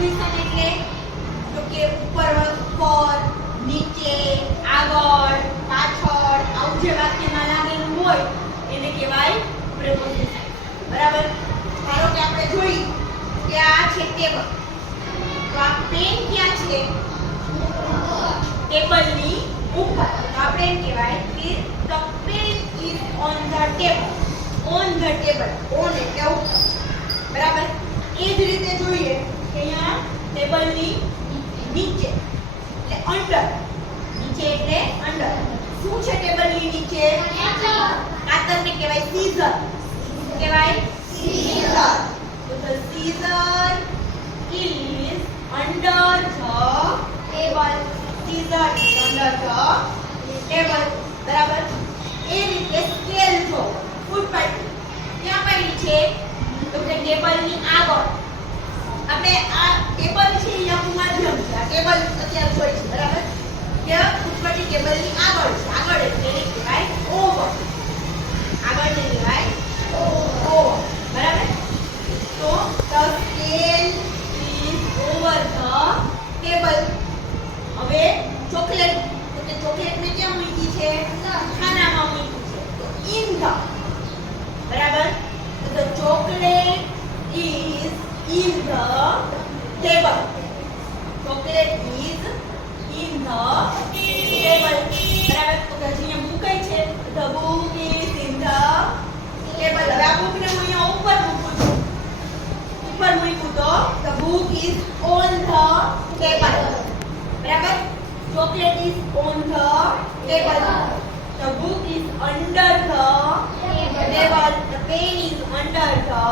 Preposition એટલે તો કે ઉપર નીચે આગળ પાછળ આવું જે વાક્યમાં લાગેલું હોય એને કહેવાય પ્રેપોઝિશન. બરાબર. ધારો કે આપણે જોઈ કે આ છે ટેબલ, તો આ પેન ક્યાં છે? ટેબલની ઉપર. તો આપણે એમ કહેવાય કે the pen is on the table. on the table. on એટલે ઉપર. બરાબર. એ જ રીતે જોઈએ કે અહીંયા ટેબલની નીચે એટલે અંડર. નીચે એટલે અંડર. શું છે ટેબલની નીચે? કાતરને કહેવાય સીઝર. કહેવાય સીઝર. તો the scissor is under the table. scissor is under the table. બરાબર. એ રીતે સ્કેલ જો ફૂટપાટી ક્યાં પડી છે? તો કે ટેબલની આગળ. આપણે આ ટેબલ છે એ આપણું માધ્યમ છે. આ ટેબલ અત્યારે જોઈ છે. બરાબર. કે ફૂટપાટી ટેબલની આગળ છે. આગળ એટલે એને કહેવાય ઓવર. આગળ ને કહેવાય ઓવર. બરાબર. તો the scale is over the table. હવે ચોકલેટ, તો કે ચોકલેટ ને ક્યાં મૂકી છે? ખાનામાં મૂકી છે. તો in the. બરાબર. તો the chocolate is in the table. chocolate is in the table. બરાબર. તો કે અહીંયા મૂકાય છે the book is in the table. હવે આ book ને હું અહીંયા ઉપર મૂકું છું. ઉપર મૂક્યું તો the book is on the table. બરાબર. chocolate is on the table. the book is under the table. the pen is under the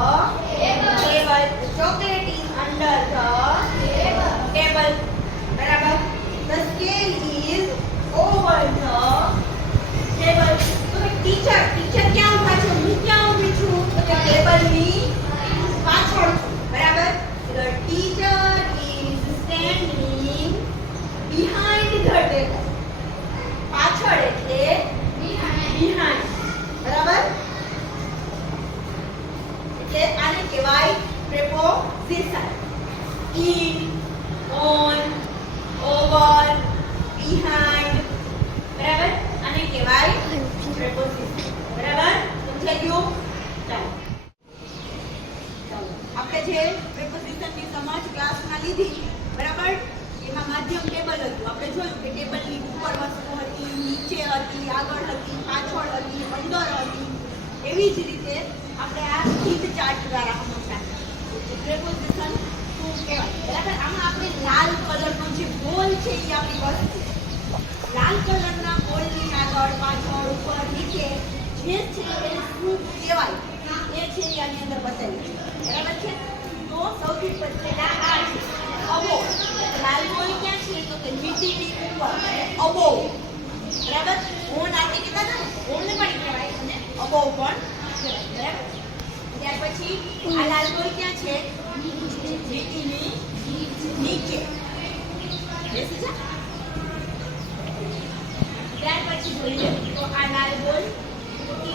table. the chocolate is under the table. બરાબર. the scale is over the table. તો teacher ક્યાં ઊભા છે? હું ક્યાં ઊભી છું? તો કે ટેબલની પાછળ છું. બરાબર. the teacher is standing behind the table. પાછળ એટલે behind. બરાબર. એટલે આને કહેવાય preposition. in, on, over, behind. બરાબર. આને કહેવાય preposition. બરાબર. સમજાઈ ગયું? ચાલો આપણે જે preposition ની સમજ ક્લાસમાં લીધી. બરાબર. એમાં માધ્યમ ટેબલ હતું. આપણે જોયું કે ટેબલની ઉપર વસ્તુ હતી, નીચે હતી, આગળ હતી, પાછળ હતી, અંદર હતી. એવી જ રીતે આપણે આ સ્કીપ ચાર્ટ દ્વારા સમજ્યા કે પ્રેપોઝિશન શું કહેવાય. બરાબર. આમાં આપણે લાલ કલરનો જે બોલ છે એ આપણી વસ્તુ. લાલ કલરના બોલની આગળ પાછળ ઉપર નીચે જે છે એને શું કહેવાય એ છે એ આની અંદર બતાવી. બરાબર છે. તો સૌથી પહેલા આ છે અબોવ. લાલ બોલ ક્યાં છે? તો કે લીટીની ઉપર અબોવ. બરાબર. ઓન આપણે કીધા હતા ને, ઓન પણ કહેવાય અને અબોવ પણ કહેવાય. બરાબર. ત્યાર પછી આ લાલ બોલ ક્યાં છે? લીટીની નીચે. બેસી જા. ત્યાર પછી જોઈએ તો આ લાલ બોલ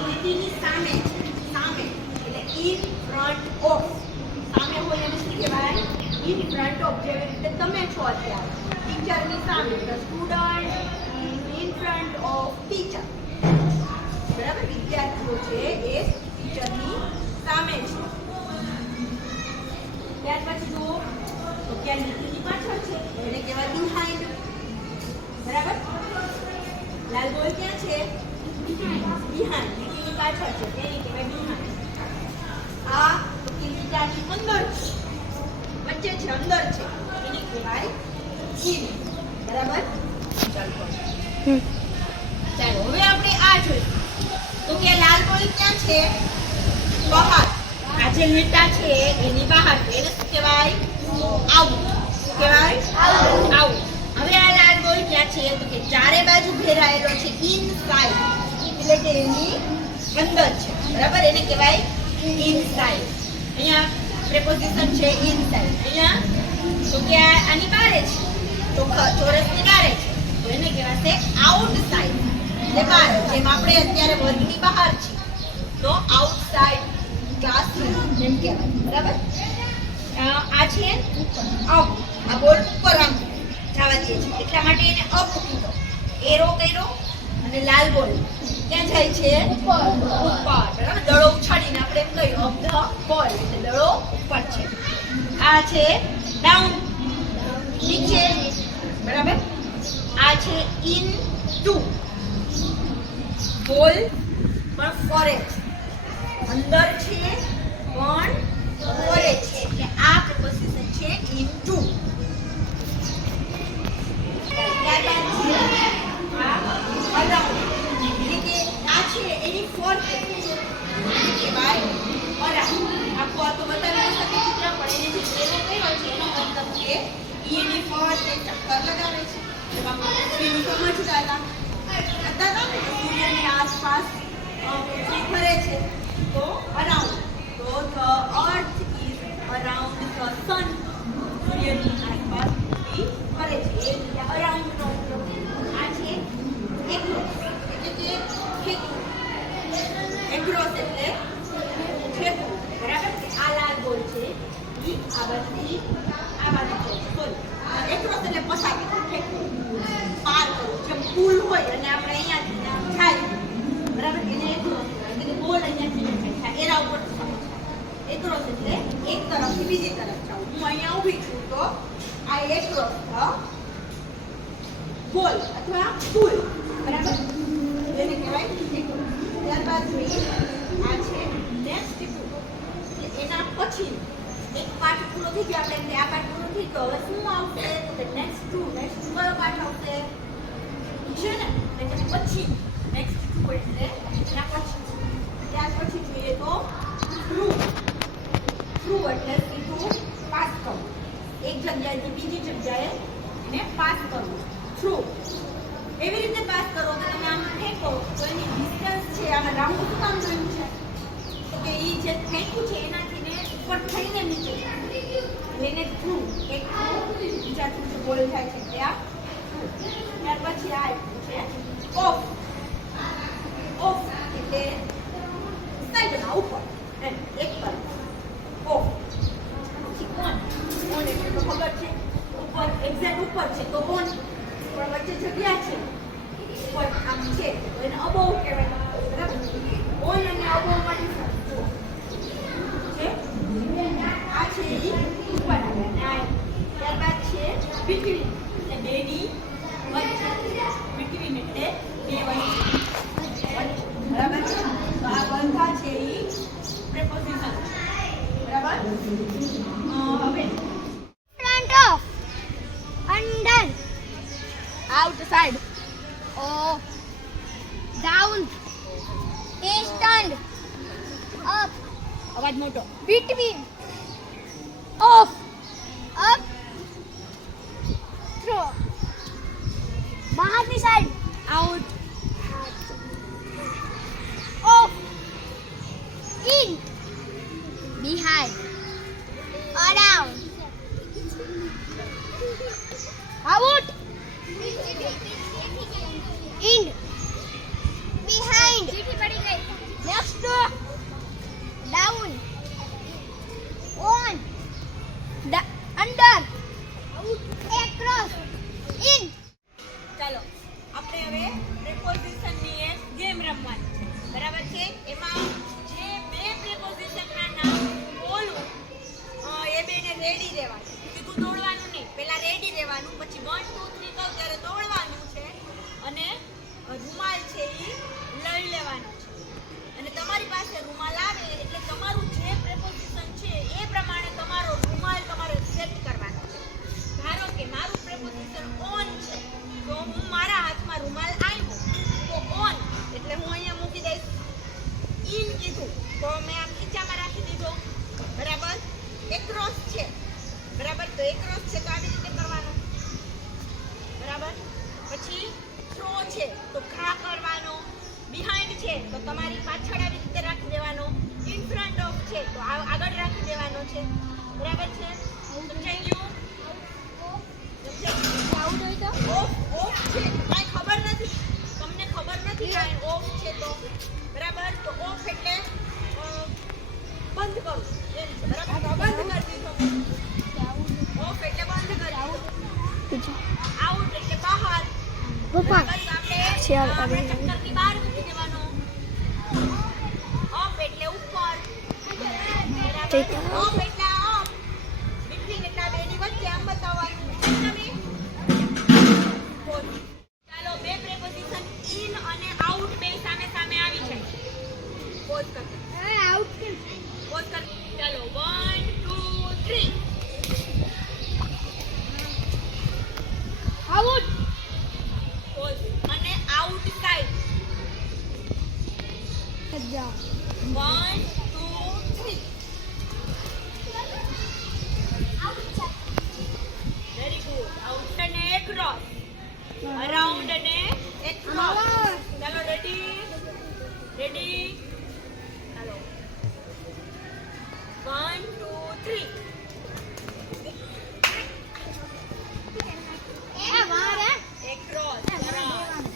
લીટીની સામે છે. સામે એટલે in front of. સામે હોય એને શું કહેવાય? in front of. જેવી રીતે તમે છો અત્યારે ટીચરની સામે. the student is in front of teacher. બરાબર. વિદ્યાર્થીઓ છે એ ટીચરની સામે છે. ત્યાર પછી જુઓ તો ક્યાં લીટીની પાછળ છે એને કહેવાય behind. બરાબર. લાલ બોલ ક્યાં છે? behind. લીટીની પાછળ છે એને કહેવાય behind. આ તો કે લીટીની અંદર છે, વચ્ચે છે, અંદર છે એને કહેવાય in. બરાબર. ચાલો હવે આપણે આ જોઈએ તો કે લાલ બોલ ક્યાં છે? બહાર. આ જે લીટા છે એની બહાર છે એને શું કહેવાય? આઉટ. શું કહેવાય? આઉટ. હવે આ લાલ બોલ ક્યાં છે? તો કે ચારે બાજુ ઘેરાયેલો છે ઇનસાઇડ. એટલે કે એની અંદર છે. બરાબર. એને કહેવાય ઇનસાઇડ. અહીંયા પ્રેપોઝિશન છે ઇનસાઇડ. અહીંયા તો કે આની બહાર છે, તો ચોરસની બહાર છે તો એને કહેવાશે આઉટસાઇડ. એટલે બહાર. જેમ આપણે અત્યારે વર્ગની બહાર છીએ તો આઉટસાઇડ ક્લાસરૂમ એમ કહેવાય. બરાબર. આ છે અપ, આ બોલ ઉપર આમ જવા દે છે એટલા માટે એને અપ કીધો. એરો કર્યો અને લાલ બોલ ક્યાં જાય છે? ઉપર. બરાબર, દડો ઉછાળીને આપણે એમ કહ્યું અપ ધ બોલ એટલે દડો ઉપર છે. આ છે ડાઉન, નીચે. બરાબર, આ છે ઇન ટુ, બોલ પણ ફરે છે, અંદર છે પણ ફરે છે એટલે આ પ્રપોઝિશન છે ઇન ટુ. ત્યારબાદ છે આ અરાઉન્ડ, એટલે કે આ છે એની ફરતે કહેવાય અરાઉન્ડ. આખો આ તો બતાવી ન શકે ચિત્ર, પણ એને જે એરો કર્યો છે એનો મતલબ કે એની ફરતે ચક્કર લગાવે છે. એમાં સમજતા હતા સૂર્યની આસપાસ પૃથ્વી ફરે છે તો અરાઉન્ડ, તો the earth is around the sun. સૂર્યની આસપાસ પૃથ્વી ફરે છે એ રીતે અરાઉન્ડ નો ઉપયોગ. આ છે એક્રોસ, એટલે કે ફેંકવું. એક્રોસ એટલે ફેંકવું. બરાબર છે, આ લાલ બોલ છે ઈ આ બાજુથી આ બાજુ સોરી એક્રોસ એટલે પસાવી ફેંકવું, પાર કરવું. જેમ પુલ હોય અને આપણે અહીંયાથી જાય બરાબર એને એક્રોસ એટલે કે બોલ અહીંયાથી થાય એના ઉપર એક્રોસ એટલે એક તરફથી બીજી તરફ જાવ. હું અહીંયા ઊભી છું તો આ એક્રોસ બોલ અથવા પુલ. બરાબર, એને કહેવાય એક્રોસ. ત્યારબાદ જોઈએ આ છે નેક્સ્ટ ટુ, એટલે એના પછી એક પાર્ટ પૂરો થઈ ગયો. આપણે આ પાર્ટ પૂરો થઈ ગયો, હવે શું આવશે? તો નેક્સ્ટ ટુ. નેક્સ્ટ કયો પાર્ટ આવશે? છે ને એટલે પછી નેક્સ્ટ ટુ એટલે એના પછી. ત્યાર પછી જોઈએ તો થ્રુ. થ્રુ એટલે સીધું પાસ કરવું, એક જગ્યાએથી બીજી જગ્યાએ એને પાસ કરવું. થ્રુ એવી રીતે પાસ કરો કે તમે આમ ફેંકો તો એની ડિસ્ટન્સ છે આમાં રાઉન્ડ શું કામ જોયું છે તો કે એ જે ફેંકવું છે એનાથી ને ઉપર થઈને નીચે જાય એટલે એને થ્રુ. એક થ્રુ બીજા થ્રુ જે બોલ થાય છે તે આ. ત્યાર પછી આ છે ઓફ. ઓફ એટલે સાઈડમાં ઉપર એમ એક તરફ ઓફ. પછી ઓન. ઓન એટલે તો ખબર છે ઉપર એક્ઝેક્ટ ઉપર છે તો ઓન, પણ વચ્ચે જગ્યા છે ઉપર આમ છે તો એને અબોવ કહેવાય. બરાબર, ઓન અને અબોવમાં ડિફરન્સ છે. આ છે એ ઉપર આવે અને આ. ત્યારબાદ છે બિટવીન, એટલે બેની વચ્ચે. બિટવીન એટલે બે વચ્ચે. બરાબર છે, તો આ બધા છે એ પ્રેપોઝિશન. બરાબર, હવે front of, under, outside, off, down, east, up, અવાજ મોટો. between, off, up, through, બહારની side, out, off, in, behind, around, out, in, behind, next, down, on, under, across, in. ચાલો આપણે હવે પ્રેપોઝિશનની એક ગેમ રમવાની છે. બરાબર છે, એમાં જે બે પ્રેપોઝિશનના નામ બોલું એ બેને રેડી રહેવાનું. સીધું દોડવાનું નહીં, પહેલા રેડી રહેવાનું, પછી 1 2 3 કહું ત્યારે દોડવાનું છે અને રૂમાલ છે એ લઈ લેવાનું છે. અને તમારી પાસે રૂમાલ આવે એટલે તમારું જે પ્રેપોઝિશન છે એ પ્રમાણે તમારો રૂમાલ તમારે સેટ કરવાનો છે. ધારો કે મારું પ્રેપોઝિશન ઓન છે તો હું મારા હાથમાં રૂમાલ આવ્યો તો ઓન એટલે હું અહીંયા મૂકી દઈશ. ઇન કીધું તો મેં આમ ખીચામાં રાખી દીધો. બરાબર, એક્રોસ છે. બરાબર, તો એક્રોસ છે તો આવી રીતે કરવાનું. બરાબર, પછી થ્રો છે તો ઘા કરવાનો. બિહાઇન્ડ છે તો તમારી પાછળ આવી રીતે રાખી દેવાનો. ઇન ફ્રન્ટ ઓફ છે તો આગળ રાખી દેવાનો છે. બરાબર છે, સમજાઈ ગયું? આઉટ હોય તો ઓફ. ઓફ છે કાંઈ ખબર નથી, તમને ખબર નથી કાંઈ ઓફ છે તો. બરાબર, તો ઓફ એટલે બંધ કરવું એમ છે. બરાબર, બંધ કરી દીધો. આપણે ચક્કરની બહાર મૂકી દેવાનો. અપ એટલે ઉપર. અપ એટલે અપ. બિટવીન એટલે બેની વચ્ચે આમ બતાવવાનું. તમે ચાલો બે પ્રેપોઝિશન ઇન અને આઉટ બે સામે સામે આવી જાય. પોઝ કર. આઉટ પોઝ કર. ચાલો 1 2 3. આઉટ પોઝ અને આઉટસાઇડ. 1 2 3. Very good. આઉટ અને એક્રોસ. અરાઉન્ડ અને એક્રોસ. ચાલો રેડી રેડી. ચાલો 1 2 3. એક્રોસ. અરાઉન્ડ.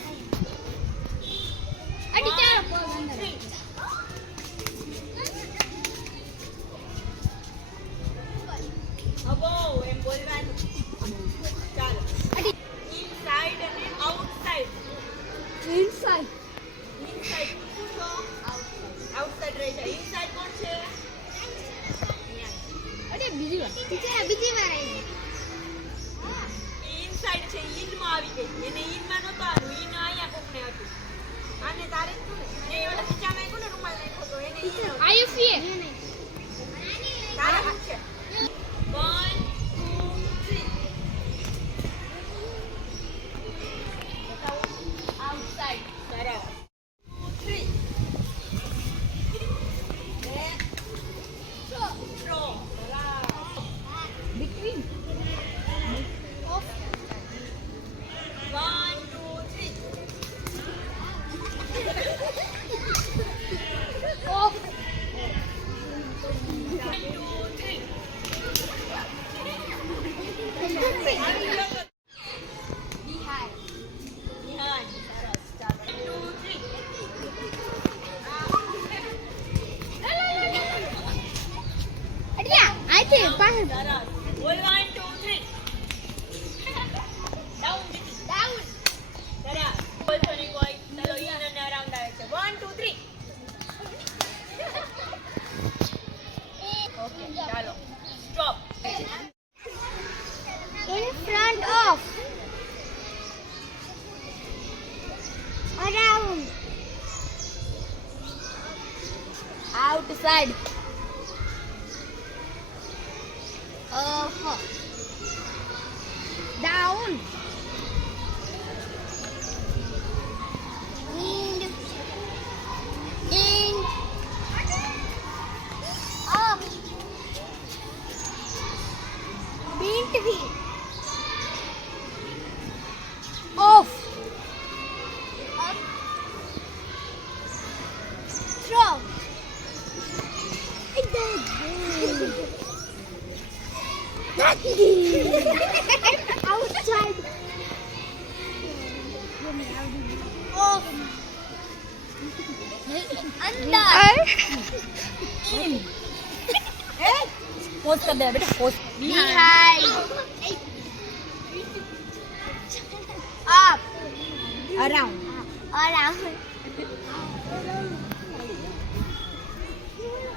અડી ચાલો પોઝ અંદર 3. અબો એમ બોલવાનું. ચાલો ઇનસાઇડ અને આઉટસાઇડ. ઇનસાઇડ ઇનસાઇડ પૂછો. આઉટસાઇડ રહી જાય. ઇનસાઇડ કોણ છે? અરે બીજી વાર બીજી વાર આવી ઇનસાઇડ છે. ઇનમાં આવી ગઈ. એને ઇનમાં નહોતો આવ્યું. ઇન અહીંયા કોકને હતું. આને તારે જ તું ને એ ઓલા ખીચામાં એક ને રૂમાલ નાખ્યો તો એને ઇન હતું. આયુફીએ તારે હાથ છે. 1 2 3. આઉટસાઇડ. સરસ. 2 3. થ્રો. સરસ. બિટવીન 1 2 3. ઓફ 1 2 3. બિહાઇન્ડ નિહાન. સરસ. ચાલો 1 2 અડિયા આથી પાસે 3. સરસ. બોલ 1 2 3. ડાઉન દીધી. ડાઉન સરસ. બોલતો નહીં કોઈ. ચાલો ઇન અને અરાઉન્ડ આવે છે. 1 2 3. ઓકે ચાલો stop. in front of around outside. down in up between off up throw outside off under in. Pause કર દે બેટા. Pause. behind up around. around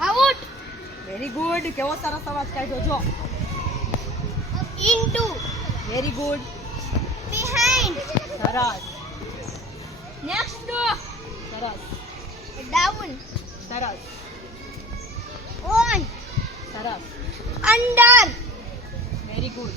out very good. કેવો સરસ અવાજ કાઢ્યો જો. into very good. behind સરસ. next સરસ. down સરસ. on સરસ. under very good.